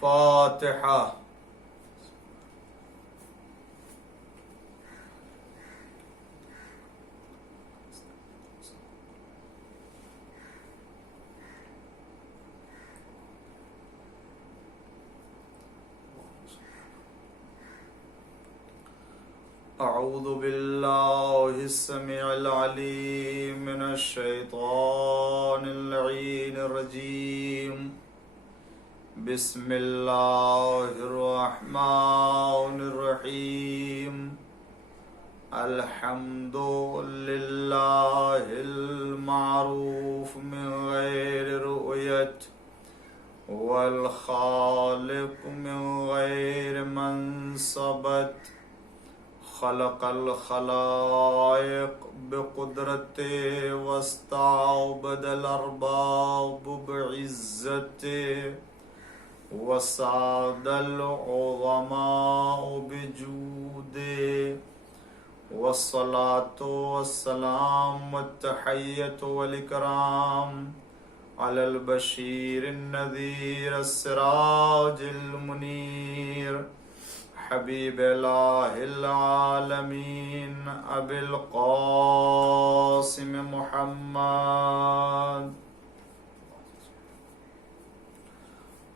فاتحہ. اعوذ باللہ السمیع العلیم من الشیطان اللعین الرجیم. بسم اللہ الرحمن الرحیم. الحمد للہ المعروف من غیر رؤیت والخالق من غیر منصبت. خلق الخلائق بقدرت واستعبد الارباب بعزت وساد العظماء بجود. والصلاة والسلام والتحية والإكرام على البشير النذير السراج المنير حبیب الہ العالمین ابی القاسم محمد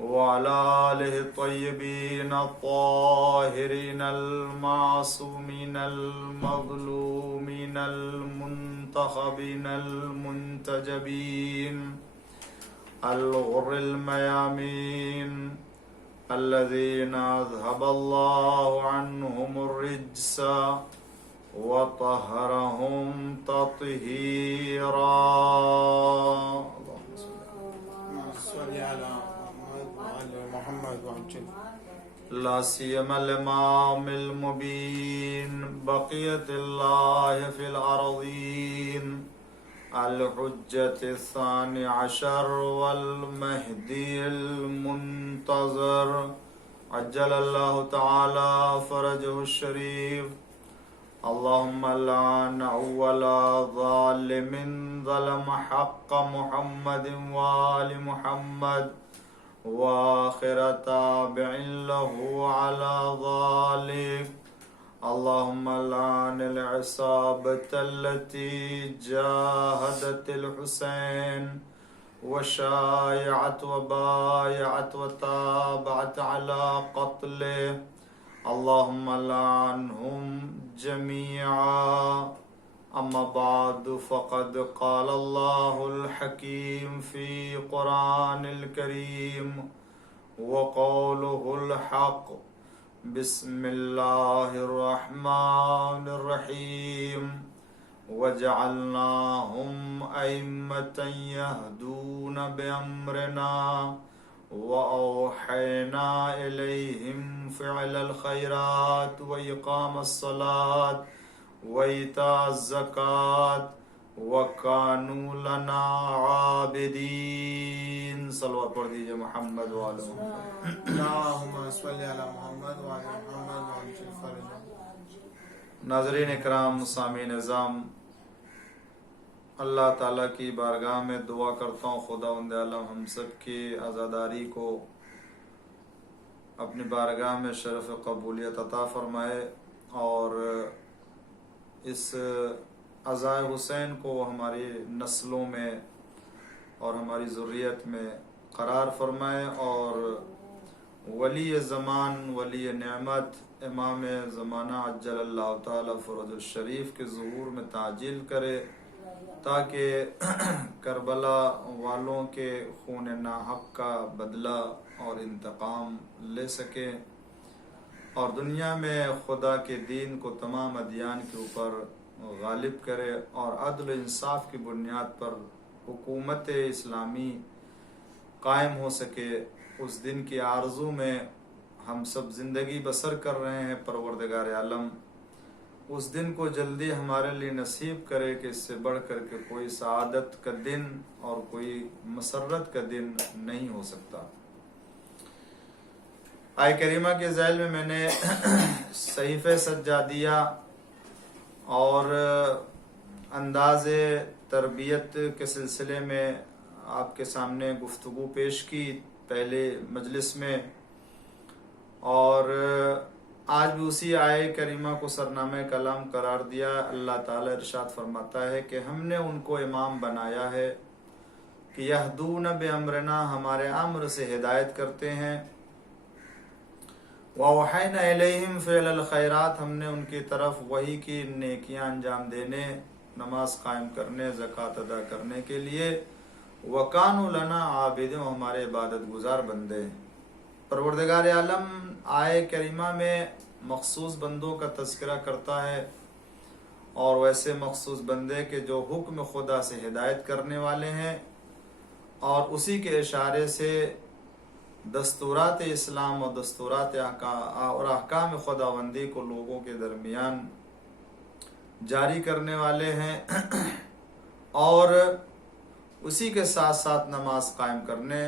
وعلى آلہ الطیبین الطاہرین المعصومین المظلومین المنتخبین المنتجبین الغر المیامین الذين أذهب الله عنهم الرجس وطهرهم تطهيرا. اللهم صل على محمد لا سيما الإمام المبين بقية الله في الأرضين الحجة الثاني عشر والمهدي المنتظر عجل الله تعالى فرجه الشريف. اللهم لعن أول ظالم ظلم حق محمد وآل محمد وآخر تابع له على ذلك. اللهم لعن العصابة التي جاهدت الحسين وشايعت وبايعت وتابعت على قتله. اللهم لعنهم جميعا. أما بعد فقد قال الله الحكيم في قرآن الكريم وقوله الحق. بسم اللہ الرحمن الرحیم. وجعلناهم أئمة يهدون بأمرنا وأوحينا إليهم فعل الخيرات وإقام الصلاة وإيتاء الزكاة وَكَانُوا لَنَا عَابِدِينَ. صلوات پڑھ دیجئے محمد وعلی محمد. اللہم صلی علی محمد وعلی محمد وعجل فرجہ. ناظرین اکرام، سامعین نظام، اللہ تعالیٰ کی بارگاہ میں دعا کرتا ہوں خداوند عالم ہم سب کی عزاداری کو اپنی بارگاہ میں شرف قبولیت عطا فرمائے اور اس عزائے حسین کو ہماری نسلوں میں اور ہماری ذریت میں قرار فرمائے اور ولی زمان ولی نعمت امام زمانہ عجل اللہ تعالی فرج الشریف کے ظہور میں تعجیل کرے تاکہ کربلا والوں کے خون ناحق کا بدلہ اور انتقام لے سکے اور دنیا میں خدا کے دین کو تمام ادیان کے اوپر غالب کرے اور عدل و انصاف کی بنیاد پر حکومت اسلامی قائم ہو سکے. اس دن کی آرزو میں ہم سب زندگی بسر کر رہے ہیں. پروردگار عالم اس دن کو جلدی ہمارے لیے نصیب کرے کہ اس سے بڑھ کر کے کوئی سعادت کا دن اور کوئی مسرت کا دن نہیں ہو سکتا. آیہ کریمہ کے ذیل میں نے صحیفہ سجادیہ اور انداز تربیت کے سلسلے میں آپ کے سامنے گفتگو پیش کی. پہلے مجلس میں اور آج بھی اسی آیہ کریمہ کو سرنامہ کلام قرار دیا۔ اللہ تعالیٰ ارشاد فرماتا ہے کہ ہم نے ان کو امام بنایا ہے کہ یہدون بامرنا، ہمارے امر سے ہدایت کرتے ہیں، وَأَوْحَيْنَا إِلَيْهِمْ فِعْلَ الْخَيْرَاتِ، ہم نے ان کی طرف وحی کی نیکیاں انجام دینے، نماز قائم کرنے، زکوٰۃ ادا کرنے کے لیے، وَكَانُوا لَنَا عَابِدِينَ، ہمارے عبادت گزار بندے۔ پروردگار عالم آیہ کریمہ میں مخصوص بندوں کا تذکرہ کرتا ہے، اور ویسے مخصوص بندے کے جو حکم خدا سے ہدایت کرنے والے ہیں، اور اسی کے اشارے سے دستورات اسلام اور دستورات اور احکام خداوندی کو لوگوں کے درمیان جاری کرنے والے ہیں، اور اسی کے ساتھ ساتھ نماز قائم کرنے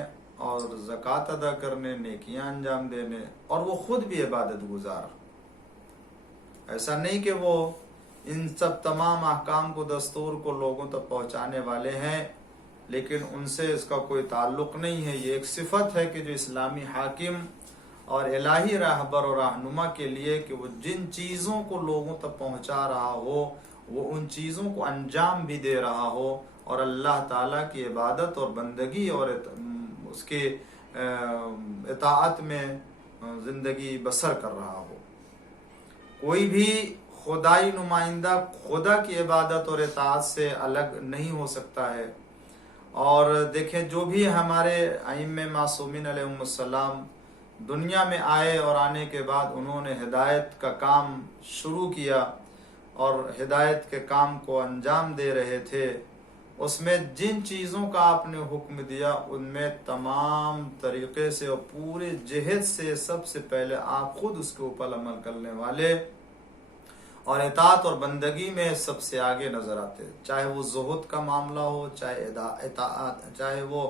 اور زکوٰۃ ادا کرنے، نیکیاں انجام دینے، اور وہ خود بھی عبادت گزار۔ ایسا نہیں کہ وہ ان سب تمام احکام کو، دستور کو لوگوں تک پہنچانے والے ہیں لیکن ان سے اس کا کوئی تعلق نہیں ہے۔ یہ ایک صفت ہے کہ جو اسلامی حاکم اور الہی راہبر اور رہنما کے لیے کہ وہ جن چیزوں کو لوگوں تک پہنچا رہا ہو وہ ان چیزوں کو انجام بھی دے رہا ہو، اور اللہ تعالیٰ کی عبادت اور بندگی اور اس کے اطاعت میں زندگی بسر کر رہا ہو۔ کوئی بھی خدائی نمائندہ خدا کی عبادت اور اطاعت سے الگ نہیں ہو سکتا ہے۔ اور دیکھیں جو بھی ہمارے ائمہ معصومین علیہم السلام دنیا میں آئے اور آنے کے بعد انہوں نے ہدایت کا کام شروع کیا اور ہدایت کے کام کو انجام دے رہے تھے، اس میں جن چیزوں کا آپ نے حکم دیا ان میں تمام طریقے سے اور پورے جہد سے سب سے پہلے آپ خود اس کے اوپر عمل کرنے والے اور اطاعت اور بندگی میں سب سے آگے نظر آتے، چاہے وہ زہد کا معاملہ ہو، چاہے وہ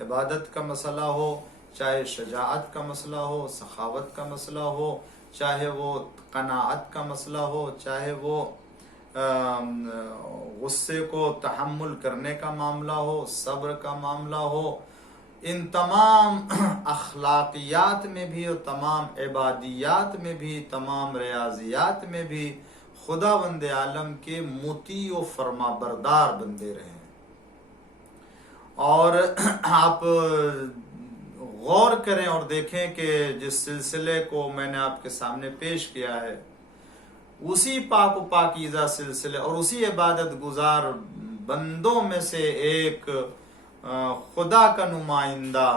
عبادت کا مسئلہ ہو، چاہے شجاعت کا مسئلہ ہو، سخاوت کا مسئلہ ہو، چاہے وہ قناعت کا مسئلہ ہو، چاہے وہ غصے کو تحمل کرنے کا معاملہ ہو، صبر کا معاملہ ہو، ان تمام اخلاقیات میں بھی اور تمام عبادیات میں بھی، تمام ریاضیات میں بھی خداوند عالم کے مطیع و فرما بردار بندے رہے۔ اور آپ غور کریں اور دیکھیں کہ جس سلسلے کو میں نے آپ کے سامنے پیش کیا ہے، اسی پاک و پاکیزہ سلسلے اور اسی عبادت گزار بندوں میں سے ایک خدا کا نمائندہ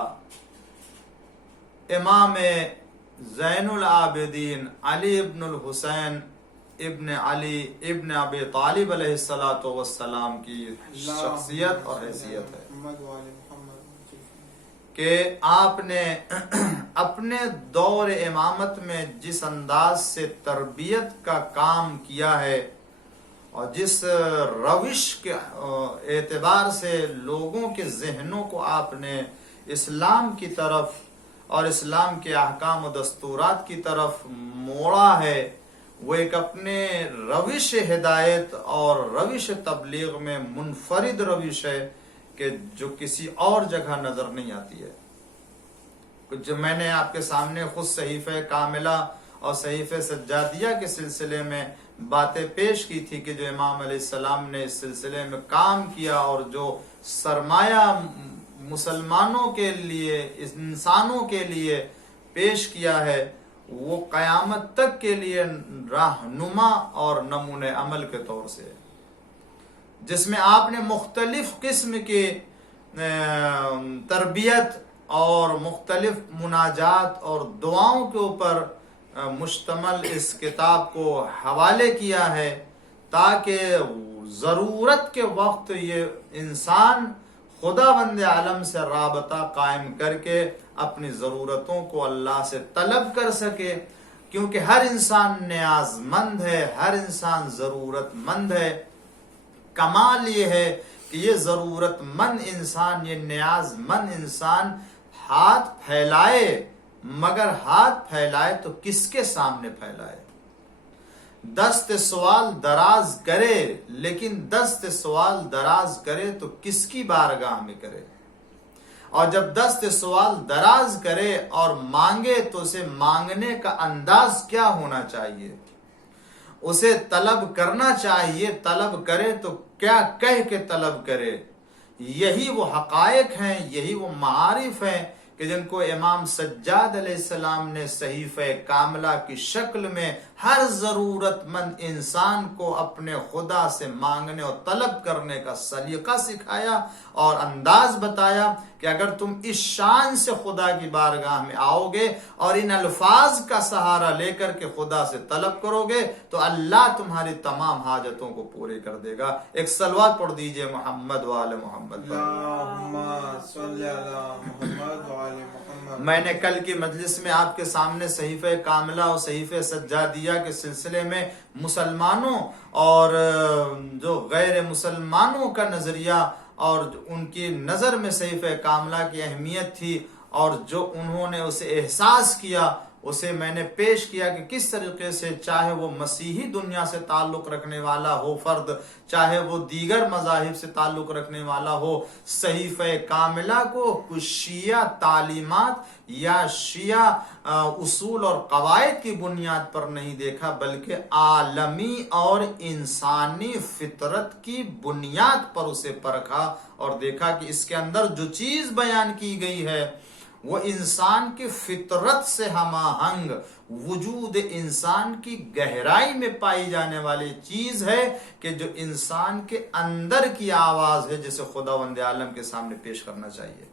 امام زین العابدین علی ابن الحسین ابن علی ابن ابی طالب علیہ السلام کی شخصیت اور حیثیت ہے کہ آپ نے اپنے دور امامت میں جس انداز سے تربیت کا کام کیا ہے اور جس روش کے اعتبار سے لوگوں کے ذہنوں کو آپ نے اسلام کی طرف اور اسلام کے احکام و دستورات کی طرف موڑا ہے، وہ ایک اپنے روش ہدایت اور روش تبلیغ میں منفرد روش ہے کہ جو کسی اور جگہ نظر نہیں آتی ہے۔ جو میں نے آپ کے سامنے خود صحیفہ کاملہ اور صحیفہ سجادیہ کے سلسلے میں باتیں پیش کی تھی کہ جو امام علیہ السلام نے اس سلسلے میں کام کیا اور جو سرمایہ مسلمانوں کے لیے، انسانوں کے لیے پیش کیا ہے، وہ قیامت تک کے لیے راہنما اور نمونہ عمل کے طور سے، جس میں آپ نے مختلف قسم کی تربیت اور مختلف مناجات اور دعاؤں کے اوپر مشتمل اس کتاب کو حوالے کیا ہے تاکہ ضرورت کے وقت یہ انسان خداوند عالم سے رابطہ قائم کر کے اپنی ضرورتوں کو اللہ سے طلب کر سکے، کیونکہ ہر انسان نیاز مند ہے، ہر انسان ضرورت مند ہے۔ کمال یہ ہے کہ یہ ضرورت مند انسان، یہ نیاز مند انسان ہاتھ پھیلائے، مگر ہاتھ پھیلائے تو کس کے سامنے پھیلائے؟ دست سوال دراز کرے، لیکن دست سوال دراز کرے تو کس کی بارگاہ میں کرے؟ اور جب دست سوال دراز کرے اور مانگے تو اسے مانگنے کا انداز کیا ہونا چاہیے، اسے طلب کرنا چاہیے، طلب کرے تو کیا کہہ کے طلب کرے۔ یہی وہ حقائق ہیں، یہی وہ معارف ہیں کہ جن کو امام سجاد علیہ السلام نے صحیفہ کاملہ کی شکل میں ہر ضرورت مند انسان کو اپنے خدا سے مانگنے اور طلب کرنے کا سلیقہ سکھایا اور انداز بتایا کہ اگر تم اس شان سے خدا کی بارگاہ میں آؤ گے اور ان الفاظ کا سہارا لے کر کے خدا سے طلب کرو گے تو اللہ تمہاری تمام حاجتوں کو پورے کر دے گا۔ ایک صلوات پڑھ دیجئے محمد وآل محمد پر۔ اللہم صلی علی محمد وآل محمد۔ میں نے کل کی مجلس میں آپ کے سامنے صحیفہ کاملہ اور صحیفہ سجادیہ کے سلسلے میں مسلمانوں اور جو غیر مسلمانوں کا نظریہ اور ان کی نظر میں صحیفہ کاملہ کی اہمیت تھی اور جو انہوں نے اسے احساس کیا، اسے میں نے پیش کیا کہ کس طریقے سے چاہے وہ مسیحی دنیا سے تعلق رکھنے والا ہو فرد، چاہے وہ دیگر مذاہب سے تعلق رکھنے والا ہو، صحیفہ کاملہ کو کچھ شیعہ تعلیمات یا شیعہ اصول اور قواعد کی بنیاد پر نہیں دیکھا، بلکہ عالمی اور انسانی فطرت کی بنیاد پر اسے پرکھا اور دیکھا کہ اس کے اندر جو چیز بیان کی گئی ہے وہ انسان کی فطرت سے ہم آہنگ، وجود انسان کی گہرائی میں پائی جانے والی چیز ہے کہ جو انسان کے اندر کی آواز ہے جسے خداوند عالم کے سامنے پیش کرنا چاہیے۔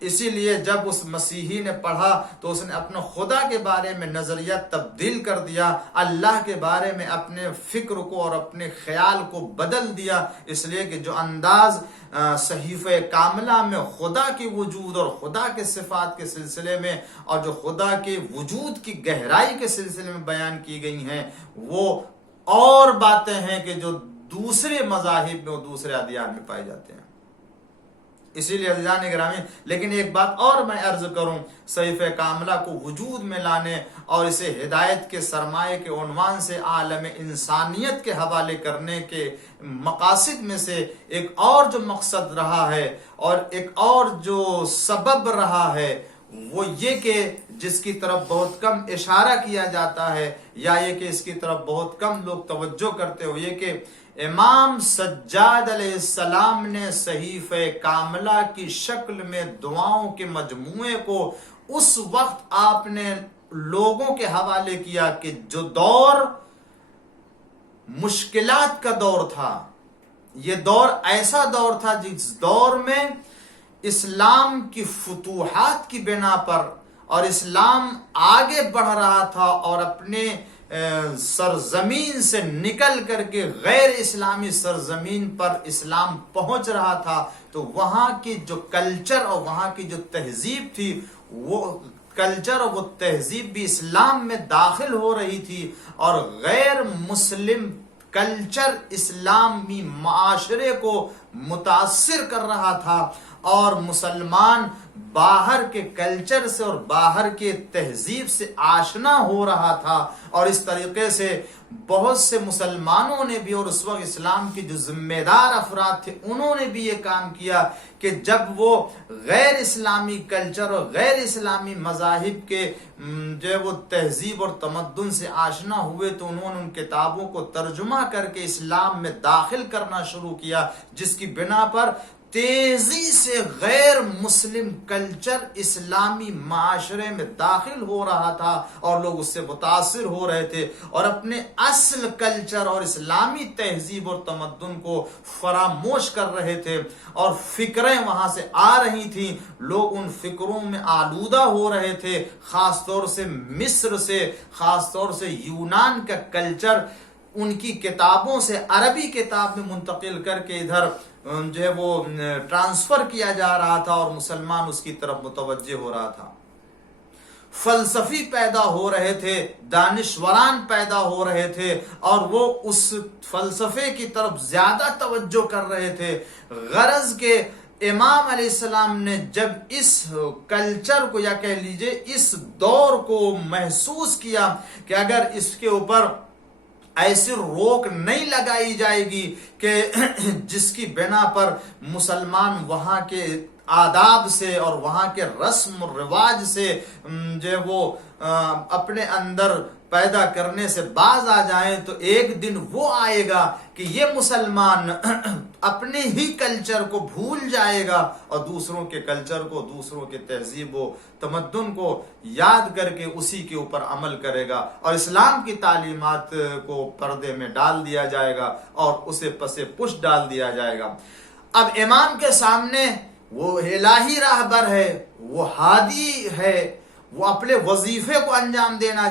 اسی لیے جب اس مسیحی نے پڑھا تو اس نے اپنے خدا کے بارے میں نظریہ تبدیل کر دیا، اللہ کے بارے میں اپنے فکر کو اور اپنے خیال کو بدل دیا، اس لیے کہ جو انداز صحیفہ کاملہ میں خدا کی وجود اور خدا کے صفات کے سلسلے میں اور جو خدا کے وجود کی گہرائی کے سلسلے میں بیان کی گئی ہیں وہ اور باتیں ہیں کہ جو دوسرے مذاہب میں اور دوسرے ادیان میں پائے جاتے ہیں۔ اسی لیے عزیزان گرامی، لیکن ایک بات اور میں عرض کروں، صحیفہ کاملہ کو وجود میں لانے اور اسے ہدایت کے سرمایے کے عنوان سے عالم انسانیت کے حوالے کرنے کے مقاصد میں سے ایک اور جو مقصد رہا ہے اور ایک اور جو سبب رہا ہے وہ یہ کہ جس کی طرف بہت کم اشارہ کیا جاتا ہے یا یہ کہ اس کی طرف بہت کم لوگ توجہ کرتے ہو، یہ کہ امام سجاد علیہ السلام نے صحیفہ کاملہ کی شکل میں دعاؤں کے مجموعے کو اس وقت آپ نے لوگوں کے حوالے کیا کہ جو دور مشکلات کا دور تھا، یہ دور ایسا دور تھا جس دور میں اسلام کی فتوحات کی بنا پر اور اسلام آگے بڑھ رہا تھا اور اپنے سرزمین سے نکل کر کے غیر اسلامی سرزمین پر اسلام پہنچ رہا تھا، تو وہاں کی جو کلچر اور وہاں کی جو تہذیب تھی وہ کلچر اور وہ تہذیب بھی اسلام میں داخل ہو رہی تھی اور غیر مسلم کلچر اسلامی معاشرے کو متاثر کر رہا تھا اور مسلمان باہر کے کلچر سے اور باہر کے تہذیب سے آشنا ہو رہا تھا، اور اس طریقے سے بہت سے مسلمانوں نے بھی اور اس وقت اسلام کی جو ذمہ دار افراد تھے انہوں نے بھی یہ کام کیا کہ جب وہ غیر اسلامی کلچر اور غیر اسلامی مذاہب کے جو وہ تہذیب اور تمدن سے آشنا ہوئے تو انہوں نے ان کتابوں کو ترجمہ کر کے اسلام میں داخل کرنا شروع کیا، جس کی بنا پر تیزی سے غیر مسلم کلچر اسلامی معاشرے میں داخل ہو رہا تھا اور لوگ اس سے متاثر ہو رہے تھے اور اپنے اصل کلچر اور اسلامی تہذیب اور تمدن کو فراموش کر رہے تھے اور فکریں وہاں سے آ رہی تھیں، لوگ ان فکروں میں آلودہ ہو رہے تھے، خاص طور سے مصر سے، خاص طور سے یونان کا کلچر ان کی کتابوں سے عربی کتاب میں منتقل کر کے ادھر جو ہے وہ ٹرانسفر کیا جا رہا تھا اور مسلمان اس کی طرف متوجہ ہو رہا تھا۔ فلسفی پیدا ہو رہے تھے، دانشوران پیدا ہو رہے تھے اور وہ اس فلسفے کی طرف زیادہ توجہ کر رہے تھے، غرض کہ امام علیہ السلام نے جب اس کلچر کو یا کہہ لیجئے اس دور کو محسوس کیا کہ اگر اس کے اوپر ایسی روک نہیں لگائی جائے گی کہ جس کی بنا پر مسلمان وہاں کے آداب سے اور وہاں کے رسم و رواج سے جو وہ اپنے اندر پیدا کرنے سے باز آ جائیں، تو ایک دن وہ آئے گا کہ یہ مسلمان اپنے ہی کلچر کو بھول جائے گا اور دوسروں کے کلچر کو، دوسروں کے تہذیب و تمدن کو یاد کر کے اسی کے اوپر عمل کرے گا، اور اسلام کی تعلیمات کو پردے میں ڈال دیا جائے گا اور اسے پسے پش ڈال دیا جائے گا۔ اب امام کے سامنے وہ الہی راہبر ہے، وہ ہادی ہے، وہ اپنے وظیفے کو انجام دینا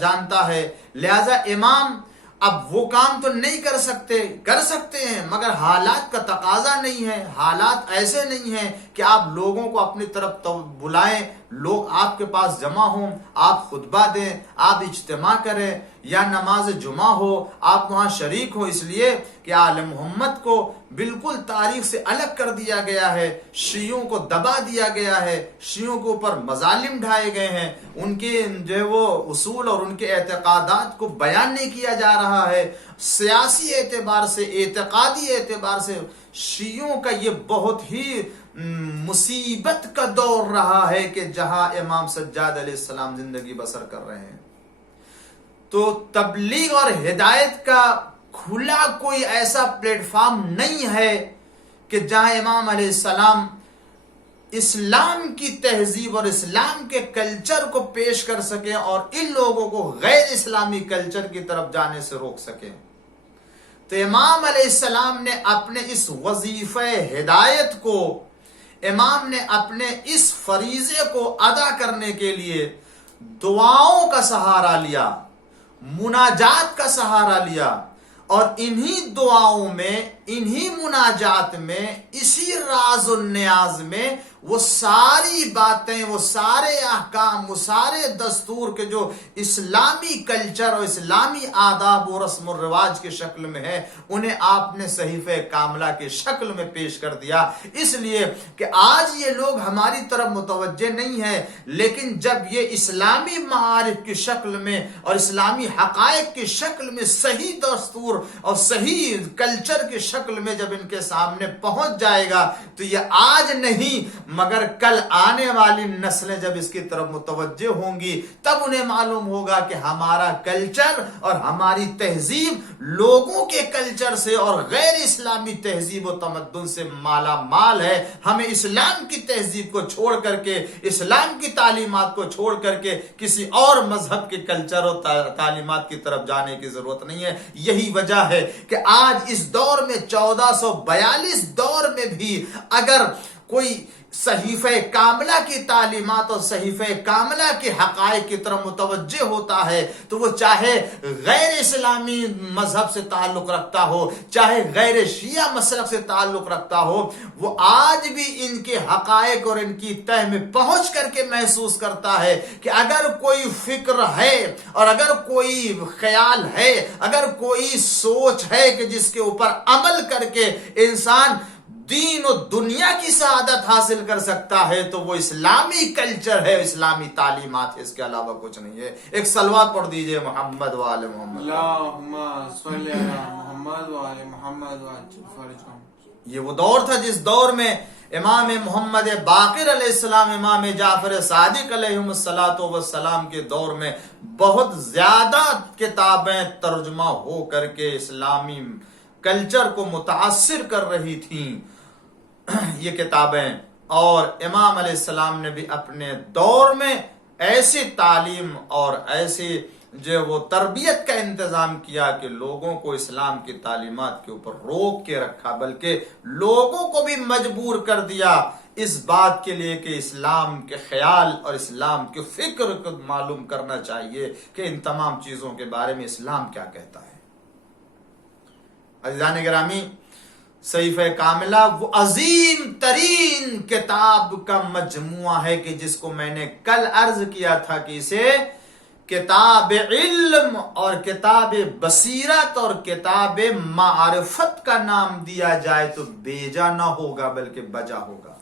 جانتا ہے، لہذا امام اب وہ کام تو نہیں کر سکتے ہیں، مگر حالات کا تقاضا نہیں ہے، حالات ایسے نہیں ہیں کہ آپ لوگوں کو اپنی طرف بلائیں، لوگ آپ کے پاس جمع ہوں، آپ خطبہ دیں، آپ اجتماع کریں، یا نماز جمعہ ہو آپ وہاں شریک ہو، اس لیے کہ آل محمد کو بالکل تاریخ سے الگ کر دیا گیا ہے، شیعوں کو دبا دیا گیا ہے، شیعوں کے اوپر مظالم ڈھائے گئے ہیں، ان کے جو وہ اصول اور ان کے اعتقادات کو بیان نہیں کیا جا رہا ہے۔ سیاسی اعتبار سے، اعتقادی اعتبار سے شیعوں کا یہ بہت ہی مصیبت کا دور رہا ہے کہ جہاں امام سجاد علیہ السلام زندگی بسر کر رہے ہیں۔ تو تبلیغ اور ہدایت کا کھلا کوئی ایسا پلیٹ فارم نہیں ہے کہ جہاں امام علیہ السلام اسلام کی تہذیب اور اسلام کے کلچر کو پیش کر سکیں اور ان لوگوں کو غیر اسلامی کلچر کی طرف جانے سے روک سکیں۔ تو امام علیہ السلام نے اپنے اس وظیفہ ہدایت کو، امام نے اپنے اس فریضے کو ادا کرنے کے لیے دعاؤں کا سہارا لیا، مناجات کا سہارا لیا، اور انہی دعاؤں میں، انہی مناجات میں، اسی راز و نیاز میں وہ ساری باتیں، وہ سارے احکام، وہ سارے دستور کے جو اسلامی کلچر اور اسلامی آداب و رسم و رواج کی شکل میں ہے، انہیں آپ نے صحیفہ کاملہ کی شکل میں پیش کر دیا، اس لیے کہ آج یہ لوگ ہماری طرف متوجہ نہیں ہیں، لیکن جب یہ اسلامی معارف کی شکل میں اور اسلامی حقائق کی شکل میں صحیح دستور اور صحیح کلچر کی شکل میں جب ان کے سامنے پہنچ جائے گا، تو یہ آج نہیں مگر کل آنے والی نسلیں جب اس کی طرف متوجہ ہوں گی، تب انہیں معلوم ہوگا کہ ہمارا کلچر اور ہماری تہذیب لوگوں کے کلچر سے اور غیر اسلامی تہذیب و تمدن سے مالا مال ہے۔ ہمیں اسلام کی تہذیب کو چھوڑ کر کے، اسلام کی تعلیمات کو چھوڑ کر کے کسی اور مذہب کے کلچر اور تعلیمات کی طرف جانے کی ضرورت نہیں ہے۔ یہی وجہ ہے کہ آج اس دور میں 1442 دور میں بھی اگر کوئی صحیفہ کاملہ کی تعلیمات اور صحیفہ کاملہ کے حقائق کی طرف متوجہ ہوتا ہے، تو وہ چاہے غیر اسلامی مذہب سے تعلق رکھتا ہو، چاہے غیر شیعہ مسلک سے تعلق رکھتا ہو، وہ آج بھی ان کے حقائق اور ان کی تہ میں پہنچ کر کے محسوس کرتا ہے کہ اگر کوئی فکر ہے اور اگر کوئی خیال ہے، اگر کوئی سوچ ہے کہ جس کے اوپر عمل کر کے انسان دین و دنیا کی سعادت حاصل کر سکتا ہے، تو وہ اسلامی کلچر ہے، اسلامی تعلیمات ہے، اس کے علاوہ کچھ نہیں ہے۔ ایک صلوات پڑھ دیجئے محمد و آل محمد۔ اللہم صلی علی محمد و آل محمد وعجل فرجہم۔ یہ وہ دور تھا جس دور میں امام محمد باقر علیہ السلام، امام جعفر صادق علیہ السلام کے دور میں بہت زیادہ کتابیں ترجمہ ہو کر کے اسلامی کلچر کو متاثر کر رہی تھیں یہ کتابیں، اور امام علیہ السلام نے بھی اپنے دور میں ایسی تعلیم اور ایسی جو وہ تربیت کا انتظام کیا کہ لوگوں کو اسلام کی تعلیمات کے اوپر روک کے رکھا، بلکہ لوگوں کو بھی مجبور کر دیا اس بات کے لیے کہ اسلام کے خیال اور اسلام کے فکر کو معلوم کرنا چاہیے کہ ان تمام چیزوں کے بارے میں اسلام کیا کہتا ہے۔ عزیزان گرامی، صحیفہ کاملہ وہ عظیم ترین کتاب کا مجموعہ ہے کہ جس کو میں نے کل عرض کیا تھا کہ اسے کتاب علم اور کتاب بصیرت اور کتاب معرفت کا نام دیا جائے تو بیجا نہ ہوگا بلکہ بجا ہوگا۔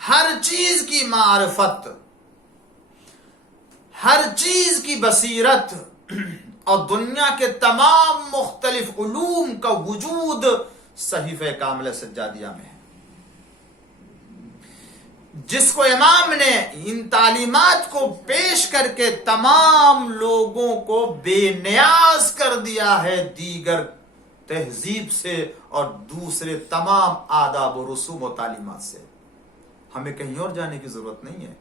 ہر چیز کی معرفت، ہر چیز کی بصیرت اور دنیا کے تمام مختلف علوم کا وجود صحیفہ کاملہ سجادیہ میں ہے۔ جس کو امام نے ان تعلیمات کو پیش کر کے تمام لوگوں کو بے نیاز کر دیا ہے دیگر تہذیب سے اور دوسرے تمام آداب و رسوم و تعلیمات سے. ہمیں کہیں اور جانے کی ضرورت نہیں ہے،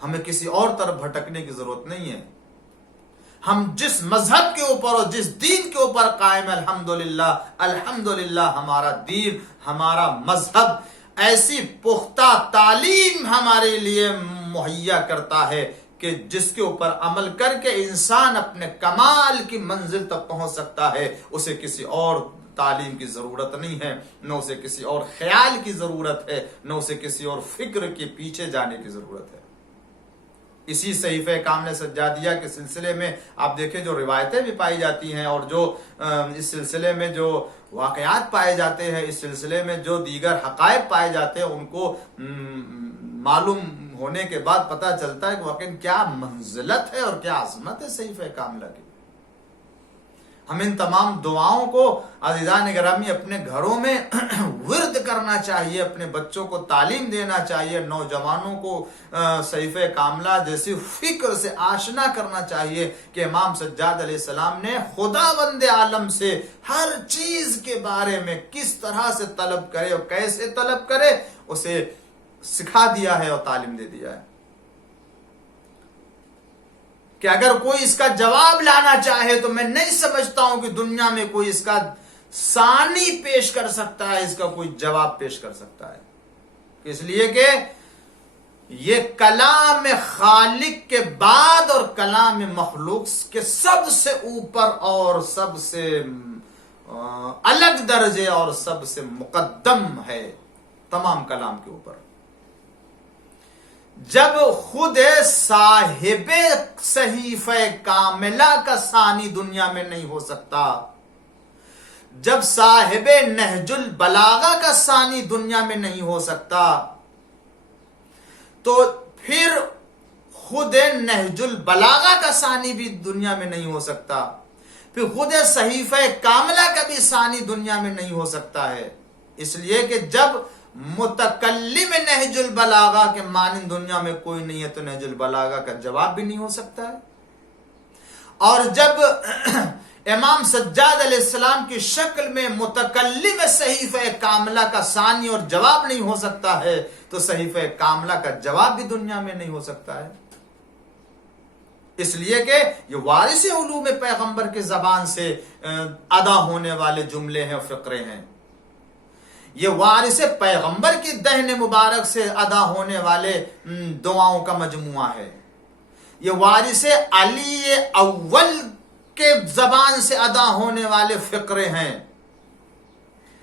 ہمیں کسی اور طرف بھٹکنے کی ضرورت نہیں ہے. ہم جس مذہب کے اوپر اور جس دین کے اوپر قائم، الحمدللہ الحمدللہ ہمارا دین، ہمارا مذہب ایسی پختہ تعلیم ہمارے لیے مہیا کرتا ہے کہ جس کے اوپر عمل کر کے انسان اپنے کمال کی منزل تک پہنچ سکتا ہے. اسے کسی اور تعلیم کی ضرورت نہیں ہے، نہ اسے کسی اور خیال کی ضرورت ہے، نہ اسے کسی اور فکر کے پیچھے جانے کی ضرورت ہے. اسی صحیفہ کاملہ سجادیہ کے سلسلے میں آپ دیکھیں جو روایتیں بھی پائی جاتی ہیں اور جو اس سلسلے میں جو واقعات پائے جاتے ہیں، اس سلسلے میں جو دیگر حقائق پائے جاتے ہیں، ان کو معلوم ہونے کے بعد پتہ چلتا ہے کہ واقعی کیا منزلت ہے اور کیا عظمت ہے صحیفہ کاملہ کی. ہم ان تمام دعاؤں کو عزیزان گرامی اپنے گھروں میں ورد کرنا چاہیے، اپنے بچوں کو تعلیم دینا چاہیے، نوجوانوں کو صحیفہ کاملہ جیسی فکر سے آشنا کرنا چاہیے کہ امام سجاد علیہ السلام نے خداوند عالم سے ہر چیز کے بارے میں کس طرح سے طلب کرے اور کیسے طلب کرے اسے سکھا دیا ہے اور تعلیم دے دیا ہے. کہ اگر کوئی اس کا جواب لانا چاہے تو میں نہیں سمجھتا ہوں کہ دنیا میں کوئی اس کا ثانی پیش کر سکتا ہے، اس کا کوئی جواب پیش کر سکتا ہے. اس لیے کہ یہ کلام خالق کے بعد اور کلام مخلوق کے سب سے اوپر اور سب سے الگ درجے اور سب سے مقدم ہے تمام کلام کے اوپر. جب خود صاحب صحیفہ کاملہ کا ثانی دنیا میں نہیں ہو سکتا، جب صاحب نہج البلاغہ کا ثانی دنیا میں نہیں ہو سکتا، تو پھر خود نہج البلاغہ کا ثانی بھی دنیا میں نہیں ہو سکتا، پھر خود صحیفہ کاملہ کا بھی ثانی دنیا میں نہیں ہو سکتا ہے. اس لیے کہ جب متکلم نہج البلاغہ کے مانند دنیا میں کوئی نہیں ہے تو نہج البلاغہ کا جواب بھی نہیں ہو سکتا ہے. اور جب امام سجاد علیہ السلام کی شکل میں متکلم صحیفہ کاملہ کا ثانی اور جواب نہیں ہو سکتا ہے تو صحیفہ کاملہ کا جواب بھی دنیا میں نہیں ہو سکتا ہے. اس لیے کہ یہ وارث علوم پیغمبر کے زبان سے ادا ہونے والے جملے ہیں، فقرے ہیں. یہ وارث پیغمبر کی دہن مبارک سے ادا ہونے والے دعاؤں کا مجموعہ ہے. یہ وارث علی اول کے زبان سے ادا ہونے والے فقرے ہیں.